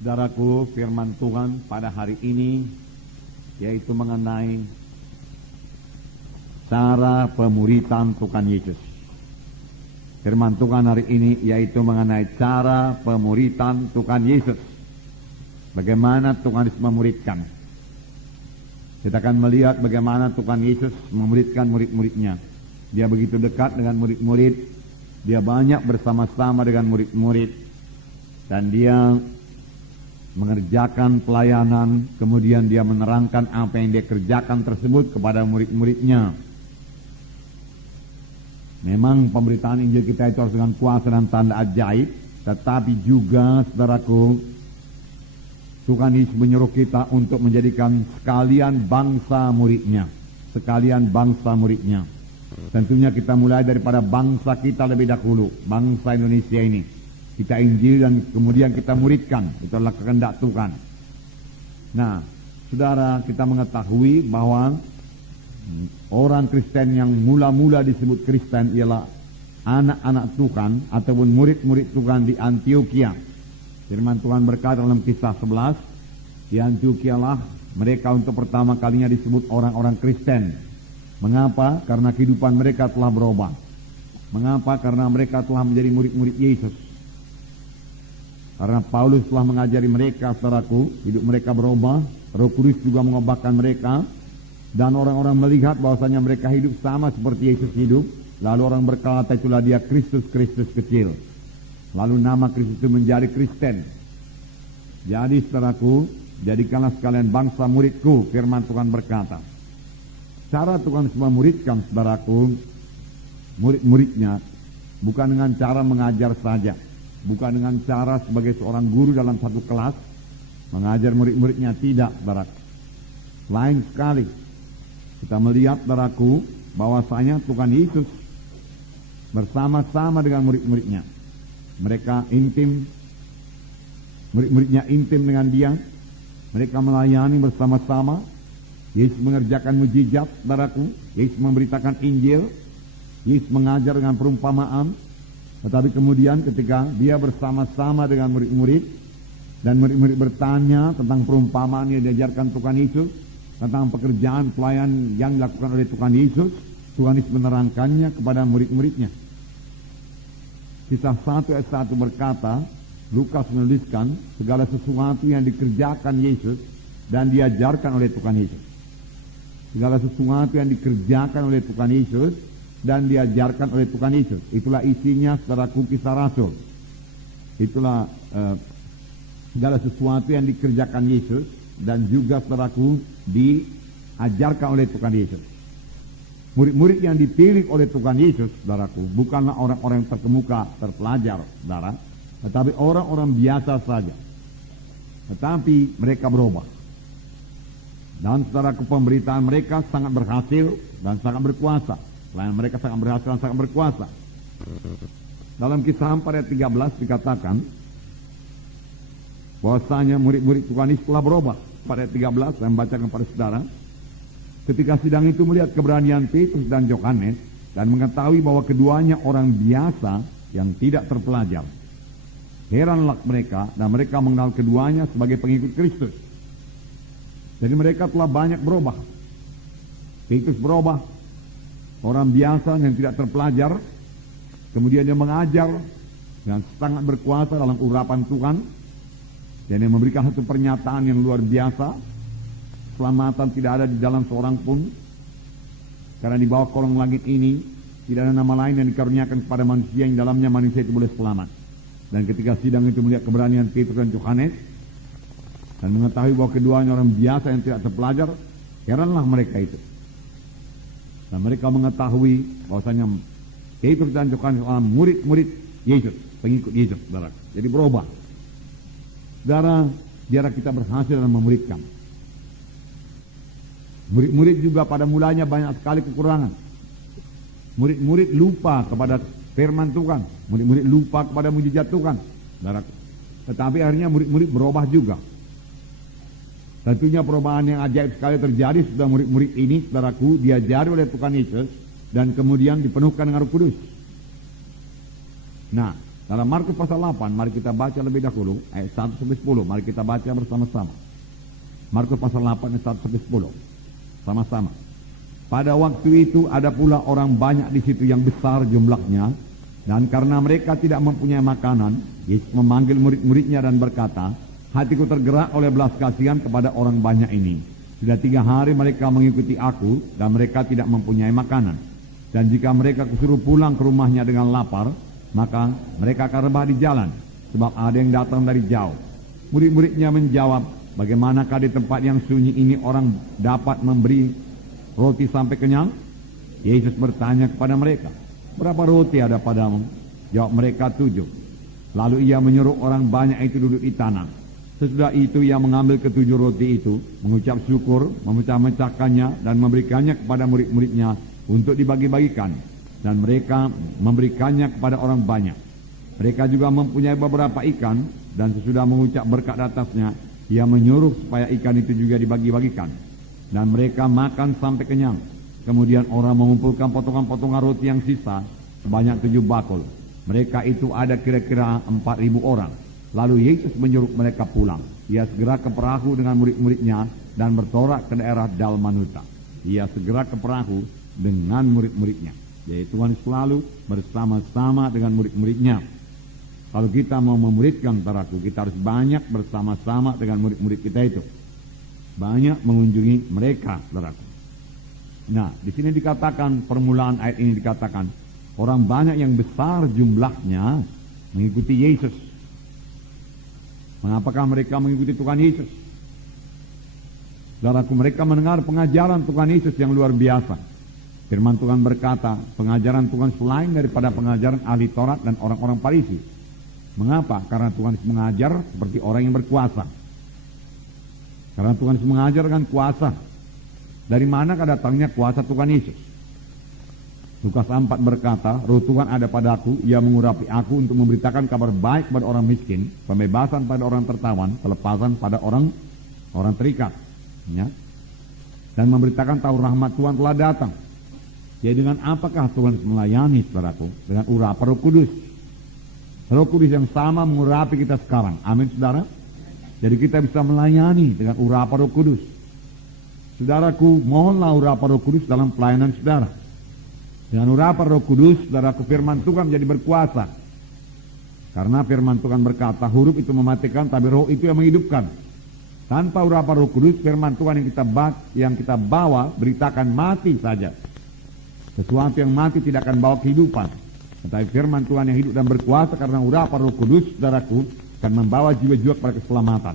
Saudaraku, firman Tuhan pada hari ini yaitu mengenai cara pemuritan Tuhan Yesus. Firman Tuhan hari ini yaitu mengenai cara pemuritan Tuhan Yesus. Bagaimana Tuhan Yesus memuridkan. Kita akan melihat bagaimana Tuhan Yesus memuridkan murid-muridnya. Dia begitu dekat dengan murid-murid. Dia banyak bersama-sama dengan murid-murid. Dan dia mengerjakan pelayanan, kemudian dia menerangkan apa yang dia kerjakan tersebut kepada murid-muridnya. Memang pemberitaan Injil kita itu harus dengan kuasa dan tanda ajaib, tetapi juga, saudaraku, Tuhan Yesus menyuruh kita untuk menjadikan sekalian bangsa muridnya. Sekalian bangsa muridnya. Tentunya kita mulai daripada bangsa kita lebih dahulu, bangsa Indonesia ini. Kita Injil dan kemudian kita muridkan. Itu adalah kehendak Tuhan. Nah, saudara, kita mengetahui bahwa orang Kristen yang mula-mula disebut Kristen ialah anak-anak Tuhan ataupun murid-murid Tuhan di Antioquia. Firman Tuhan berkata dalam Kisah 11, di Antioquia lah mereka untuk pertama kalinya disebut orang-orang Kristen. Mengapa? Karena kehidupan mereka telah berubah. Mengapa? Karena mereka telah menjadi murid-murid Yesus. Karena Paulus telah mengajari mereka, saudaraku, hidup mereka berubah, Roh Kudus juga mengubahkan mereka, dan orang-orang melihat bahwasanya mereka hidup sama seperti Yesus hidup, lalu orang berkata itulah dia Kristus kecil. Lalu nama Kristus itu menjadi Kristen. Jadi, saudaraku, jadikanlah sekalian bangsa muridku, firman Tuhan berkata. Cara Tuhan memuridkan, saudaraku, murid-muridnya, bukan dengan cara mengajar saja. Bukan dengan cara sebagai seorang guru dalam satu kelas mengajar murid-muridnya, tidak, saudaraku. Lain sekali. Kita melihat, saudaraku, bahwasanya Tuhan Yesus bersama-sama dengan murid-muridnya. Mereka intim, murid-muridnya intim dengan dia. Mereka melayani bersama-sama. Yesus mengerjakan mujizat, saudaraku. Yesus memberitakan Injil. Yesus mengajar dengan perumpamaan. Tetapi kemudian ketika dia bersama-sama dengan murid-murid dan murid-murid bertanya tentang perumpamaan yang diajarkan Tuhan Yesus, tentang pekerjaan pelayan yang dilakukan oleh Tuhan Yesus, Tuhan Yesus menerangkannya kepada murid-muridnya. Kisah 1 ayat 1 berkata, Lukas menuliskan segala sesuatu yang dikerjakan Yesus dan diajarkan oleh Tuhan Yesus. Segala sesuatu yang dikerjakan oleh Tuhan Yesus dan diajarkan oleh Tuhan Yesus. Itulah isinya, saudaraku, Kisah Rasul. Itulah segala sesuatu yang dikerjakan Yesus dan juga, saudaraku, diajarkan oleh Tuhan Yesus. Murid-murid yang dipilih oleh Tuhan Yesus, saudaraku, bukanlah orang-orang yang terkemuka, terpelajar, saudara, tetapi orang-orang biasa saja. Tetapi mereka berubah. Dan, saudaraku, pemberitaan mereka sangat berhasil dan sangat berkuasa. Pelayanan mereka sangat berhasil dan sangat berkuasa. Dalam Kisah 4 ayat 13 dikatakan bahwasanya murid-murid Tuhan Yesus telah berubah. Pada ayat 13 saya membacakan kepada saudara. Ketika sidang itu melihat keberanian Petrus dan Yohanes dan mengetahui bahwa keduanya orang biasa yang tidak terpelajar, heranlah mereka dan mereka mengenal keduanya sebagai pengikut Kristus. Jadi mereka telah banyak berubah. Petrus berubah, orang biasa yang tidak terpelajar, kemudian dia mengajar dengan sangat berkuasa dalam urapan Tuhan, dan dia memberikan satu pernyataan yang luar biasa. Keselamatan tidak ada di dalam seorang pun, karena di bawah kolong langit ini tidak ada nama lain yang dikaruniakan kepada manusia yang dalamnya manusia itu boleh selamat. Dan ketika sidang itu melihat keberanian Petrus dan Yohanes dan mengetahui bahwa keduanya orang biasa yang tidak terpelajar, heranlah mereka itu. Dan mereka mengetahui bahwasanya Petrus dan Yohanes adalah murid-murid Yesus, pengikut Yesus, saudara. Jadi berubah. Saudara, biar kita berhasil dalam memuridkan. Murid-murid juga pada mulanya banyak sekali kekurangan. Murid-murid lupa kepada firman Tuhan. Murid-murid lupa kepada mujizat Tuhan, saudara. Tetapi akhirnya murid-murid berubah juga. Tentunya perubahan yang ajaib sekali terjadi setelah murid-murid ini, saudaraku, diajari oleh Tuhan Yesus dan kemudian dipenuhkan dengan Roh Kudus. Nah, Dalam Markus pasal 8, mari kita baca lebih dahulu, ayat 1-10, mari kita baca bersama-sama. Markus pasal 8, ayat 1-10, sama-sama. Pada waktu itu ada pula orang banyak di situ yang besar jumlahnya, dan karena mereka tidak mempunyai makanan, Yesus memanggil murid-muridnya dan berkata, hatiku tergerak oleh belas kasihan kepada orang banyak ini. Sudah 3 hari mereka mengikuti aku, dan mereka tidak mempunyai makanan. Dan jika mereka kusuruh pulang ke rumahnya dengan lapar, maka mereka akan rebah di jalan, sebab ada yang datang dari jauh. Murid-muridnya menjawab, bagaimanakah di tempat yang sunyi ini orang dapat memberi roti sampai kenyang? Yesus bertanya kepada mereka, berapa roti ada padamu? Jawab mereka, 7. Lalu ia menyuruh orang banyak itu duduk di tanah. Sesudah itu ia mengambil ke-7 roti itu, mengucap syukur, memecah-mecahkannya dan memberikannya kepada murid-muridnya untuk dibagi-bagikan. Dan mereka memberikannya kepada orang banyak. Mereka juga mempunyai beberapa ikan, dan sesudah mengucap berkat atasnya, ia menyuruh supaya ikan itu juga dibagi-bagikan. Dan mereka makan sampai kenyang. Kemudian orang mengumpulkan potongan-potongan roti yang sisa sebanyak 7 bakul. Mereka itu ada kira-kira 4.000 orang. Lalu Yesus menyuruh mereka pulang. Ia segera ke perahu dengan murid-muridnya dan bertolak ke daerah Dalmanuta. Ia segera ke perahu dengan murid-muridnya. Jadi Tuhan selalu bersama-sama dengan murid-muridnya. Kalau kita mau memuridkan saudaraku, kita harus banyak bersama-sama dengan murid-murid kita itu. Banyak mengunjungi mereka, saudaraku. Nah, di sini dikatakan, permulaan ayat ini dikatakan, orang banyak yang besar jumlahnya mengikuti Yesus. Mengapakah mereka mengikuti Tuhan Yesus? Saudaraku, mereka mendengar pengajaran Tuhan Yesus yang luar biasa. Firman Tuhan berkata, pengajaran Tuhan selain daripada pengajaran ahli Taurat dan orang-orang Farisi. Mengapa? Karena Tuhan mengajar seperti orang yang berkuasa. Karena Tuhan mengajar dengan kuasa. Dari manakah datangnya kuasa Tuhan Yesus? Lukas 4 berkata, roh Tuhan ada padaku, ia mengurapi aku untuk memberitakan kabar baik kepada orang miskin, pembebasan pada orang tertawan, pelepasan pada orang terikat. Ya. Dan memberitakan tahu rahmat Tuhan telah datang. Jadi dengan apakah Tuhan melayani, saudaraku? Dengan urapan Roh Kudus. Roh Kudus yang sama mengurapi kita sekarang. Amin, saudara. Jadi kita bisa melayani dengan urapan Roh Kudus. Saudaraku, mohonlah urapan Roh Kudus dalam pelayanan saudara. Dengan urapan Roh Kudus, saudaraku, firman Tuhan menjadi berkuasa. Karena firman Tuhan berkata, huruf itu mematikan, tapi roh itu yang menghidupkan. Tanpa urapan Roh Kudus, firman Tuhan yang kita bawa beritakan mati saja. Sesuatu yang mati tidak akan bawa kehidupan. Tetapi firman Tuhan yang hidup dan berkuasa karena urapan Roh Kudus, saudaraku, akan membawa jiwa-jiwa kepada keselamatan.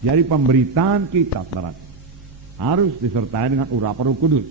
Jadi pemberitaan kita, saudara, harus disertai dengan urapan Roh Kudus.